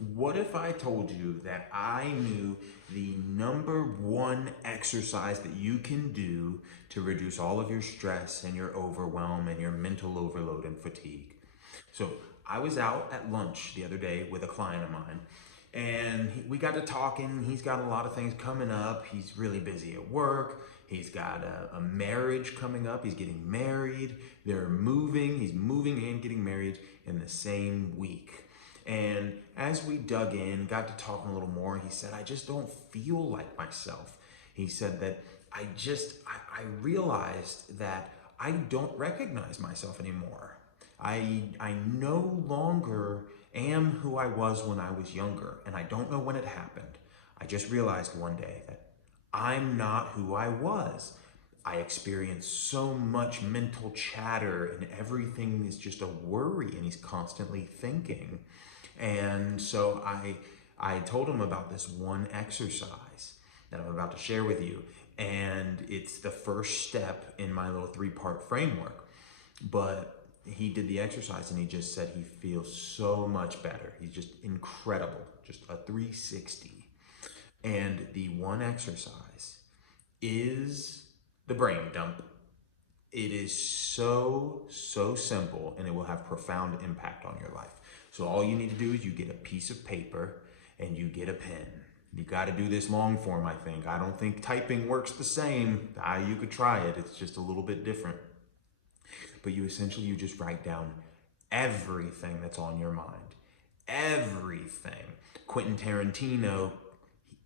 What if I told you that I knew the number one exercise that you can do to reduce all of your stress and your overwhelm and your mental overload and fatigue? So I was out at lunch the other day with a client of mine, and we got to talking. He's got a lot of things coming up. He's really busy at work. He's got a marriage coming up. He's getting married. They're moving. He's moving and getting married in the same week. And as we dug in, got to talking a little more, he said, I just don't feel like myself. He said that I realized that I don't recognize myself anymore. I no longer am who I was when I was younger, and I don't know when it happened. I just realized one day that I'm not who I was. I experience so much mental chatter, and everything is just a worry, and he's constantly thinking. And so I told him about this one exercise that I'm about to share with you. And it's the first step in my little 3-part framework. But he did the exercise and he just said he feels so much better. He's just incredible, just a 360. And the one exercise is the brain dump. It is so simple, and it will have profound impact on your life. So all you need to do is you get a piece of paper and you get a pen. You got to do this long form, I think. I don't think typing works the same. You could try it. It's just a little bit different. But you just write down everything that's on your mind. Everything. Quentin Tarantino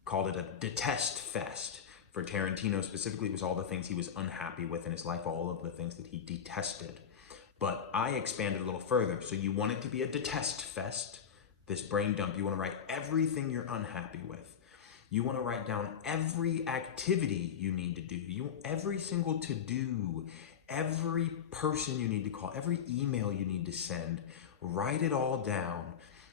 called it a detest fest. For Tarantino specifically, it was all the things he was unhappy with in his life, all of the things that he detested. But I expanded a little further. So you want it to be a detest fest, this brain dump. You want to write everything you're unhappy with. You want to write down every activity you need to do. Every single to-do, every person you need to call, every email you need to send. Write it all down.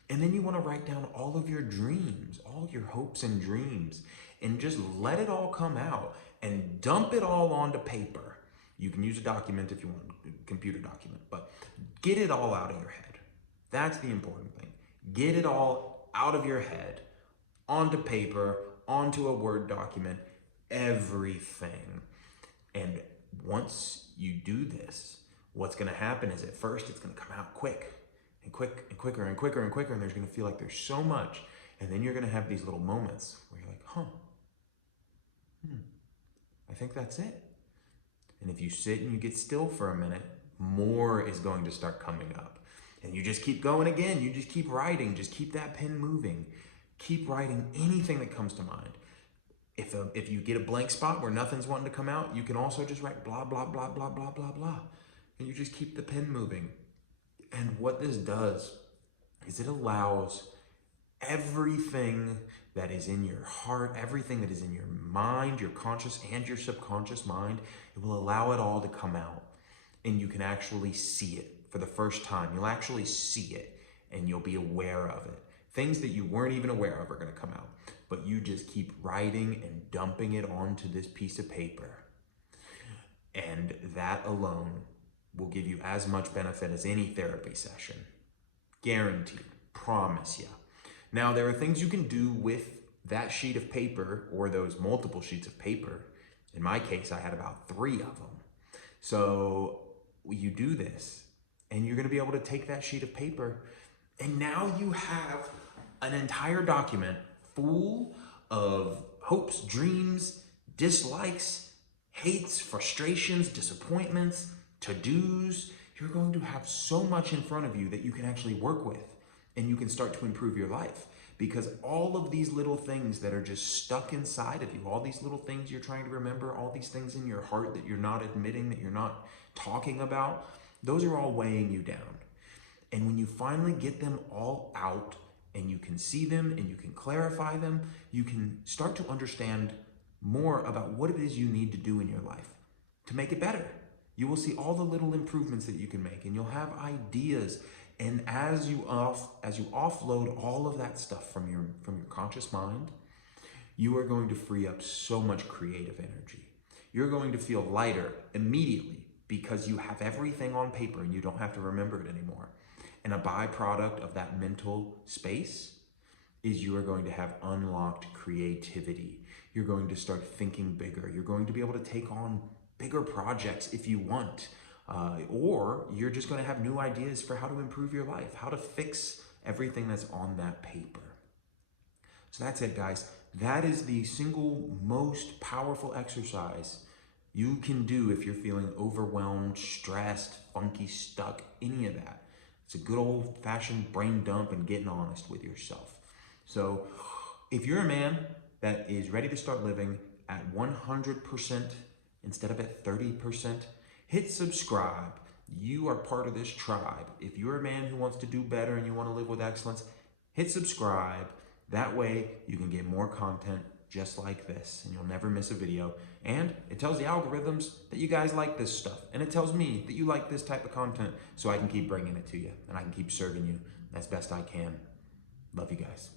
And then you want to write down all of your dreams, all your hopes and dreams, and just let it all come out and dump it all onto paper. You can use a document if you want, a computer document, but get it all out of your head. That's the important thing. Get it all out of your head, onto paper, onto a Word document, everything. And once you do this, what's going to happen is at first it's going to come out quick and quick and quicker and quicker and quicker, and there's going to feel like there's so much. And then you're going to have these little moments where you're like, I think that's it. And if you sit and you get still for a minute, more is going to start coming up. And you just keep going again. You just keep writing. Just keep that pen moving. Keep writing anything that comes to mind. If you get a blank spot where nothing's wanting to come out, you can also just write blah, blah, blah, blah, blah, blah, blah. And you just keep the pen moving. And what this does is it allows everything that is in your heart, everything that is in your mind, your conscious and your subconscious mind, it will allow it all to come out. And you can actually see it for the first time. You'll actually see it and you'll be aware of it. Things that you weren't even aware of are going to come out. But you just keep writing and dumping it onto this piece of paper. And that alone will give you as much benefit as any therapy session. Guaranteed. Promise you. Now, there are things you can do with that sheet of paper or those multiple sheets of paper. In my case, I had about 3 of them. So you do this and you're going to be able to take that sheet of paper and now you have an entire document full of hopes, dreams, dislikes, hates, frustrations, disappointments, to-dos. You're going to have so much in front of you that you can actually work with. And you can start to improve your life, because all of these little things that are just stuck inside of you, all these little things you're trying to remember, all these things in your heart that you're not admitting, that you're not talking about, those are all weighing you down. And when you finally get them all out and you can see them and you can clarify them, you can start to understand more about what it is you need to do in your life to make it better. You will see all the little improvements that you can make, and you'll have ideas. And as you offload all of that stuff from your conscious mind, you are going to free up so much creative energy. You're going to feel lighter immediately because you have everything on paper and you don't have to remember it anymore. And a byproduct of that mental space is you are going to have unlocked creativity. You're going to start thinking bigger. You're going to be able to take on bigger projects if you want. Or you're just going to have new ideas for how to improve your life, how to fix everything that's on that paper. So that's it, guys. That is the single most powerful exercise you can do if you're feeling overwhelmed, stressed, funky, stuck, any of that. It's a good old-fashioned brain dump and getting honest with yourself. So if you're a man that is ready to start living at 100% instead of at 30%, hit subscribe. You are part of this tribe. If you're a man who wants to do better and you want to live with excellence, hit subscribe. That way you can get more content just like this and you'll never miss a video. And it tells the algorithms that you guys like this stuff. And it tells me that you like this type of content so I can keep bringing it to you and I can keep serving you as best I can. Love you guys.